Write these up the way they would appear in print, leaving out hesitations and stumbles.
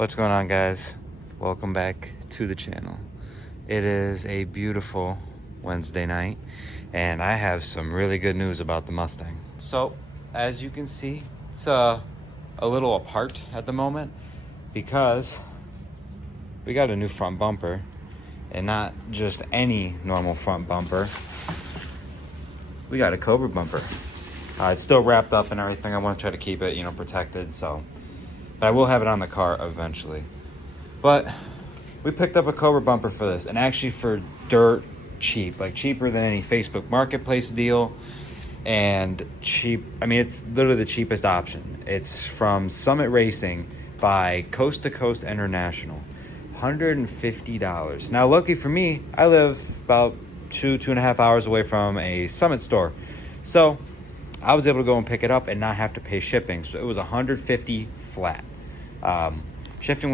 What's going on, guys? Welcome back to the channel. It is a beautiful Wednesday night and I have some really good news about the Mustang. So as you can see, it's a little apart at the moment because we got a new front bumper, and not just any normal front bumper. We got a Cobra bumper. It's still wrapped up and everything. I want to try to keep it, protected. But I will have it on the car eventually. But we picked up a Cobra bumper for this, and actually for dirt cheap, like cheaper than any Facebook Marketplace deal. And cheap, I mean, it's literally the cheapest option. It's from Summit Racing by Coast to Coast International. $150. Now, lucky for me, I live about 2.5 hours away from a Summit store. So I was able to go and pick it up and not have to pay shipping. So it was $150 flat. Shipping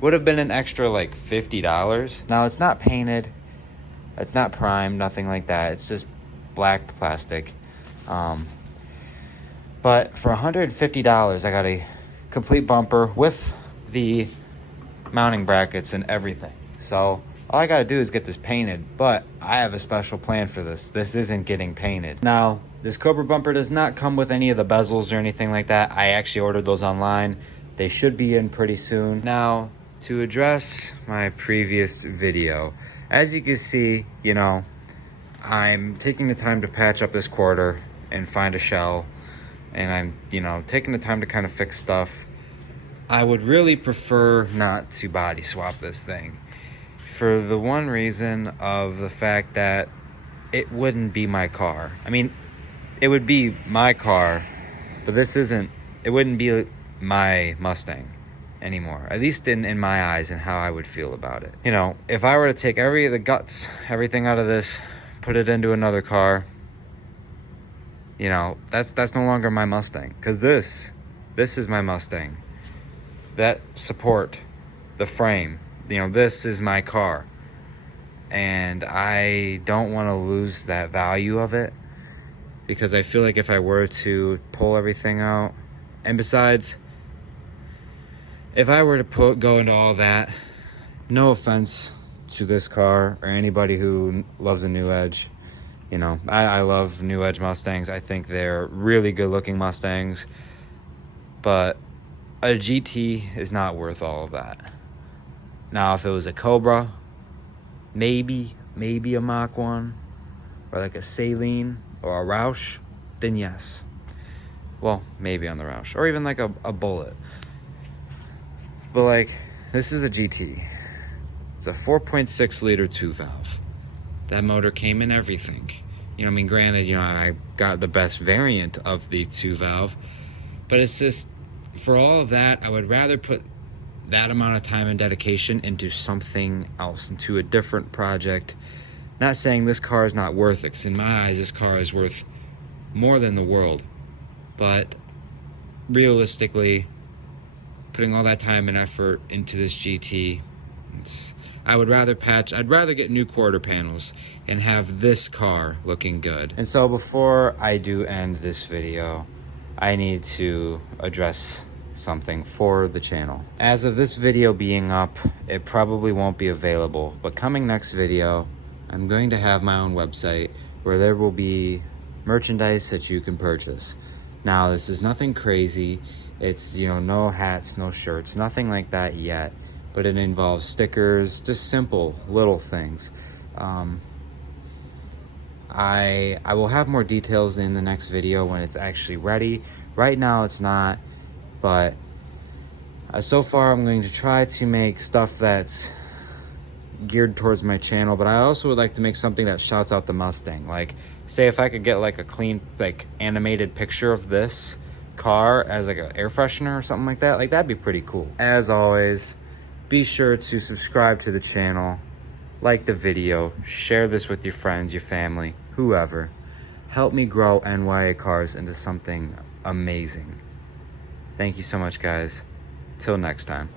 would have been an extra like $50. Now, it's not painted, it's not primed, nothing like that. It's just black plastic. But for $150, I got a complete bumper with the mounting brackets and everything. So all I gotta do is get this painted, but I have a special plan for this. This isn't getting painted. Now, this Cobra bumper does not come with any of the bezels or anything like that. I actually ordered those online. They should be in pretty soon. Now, to address my previous video, as you can see, I'm taking the time to patch up this quarter and find a shell, and I'm, taking the time to kind of fix stuff. I would really prefer not to body swap this thing for the one reason of the fact that it wouldn't be my car. I mean, it would be my car, but it wouldn't be my Mustang anymore, at least in my eyes and how I would feel about it. If I were to take everything out of this, put it into another car, that's no longer my Mustang, because this is my Mustang. That support, the frame, this is my car, and I don't want to lose that value of it, because I feel like if I were to pull everything out, and besides, if I were to go into all that, no offense to this car or anybody who loves a New Edge, I love New Edge Mustangs. I think they're really good looking Mustangs, but a GT is not worth all of that. Now, if it was a Cobra, maybe a Mach 1, or like a Saline or a Roush, then yes. Well, maybe on the Roush, or even like a Bullet. But like, this is a GT. It's a 4.6 liter 2-valve. That motor came in everything. Granted, I got the best variant of the 2-valve, but it's just, for all of that, I would rather put that amount of time and dedication into something else, into a different project. Not saying this car is not worth it, 'cause in my eyes, this car is worth more than the world. But realistically, putting all that time and effort into this GT, I'd rather get new quarter panels and have this car looking good. And so before I do end this video, I need to address something for the channel. As of this video being up, it probably won't be available, but coming next video, I'm going to have my own website where there will be merchandise that you can purchase. Now, this is nothing crazy. It's, no hats, no shirts, nothing like that yet, but it involves stickers, just simple little things. I will have more details in the next video when it's actually ready. Right now it's not, but so far I'm going to try to make stuff that's geared towards my channel, but I also would like to make something that shouts out the Mustang. Like, say if I could get like a clean, like animated picture of this car as like an air freshener or something like that, that'd be pretty cool. As always, be sure to subscribe to the channel, like the video, share this with your friends, your family, whoever. Help me grow NYA Cars into something amazing. Thank you so much, guys. Till next time.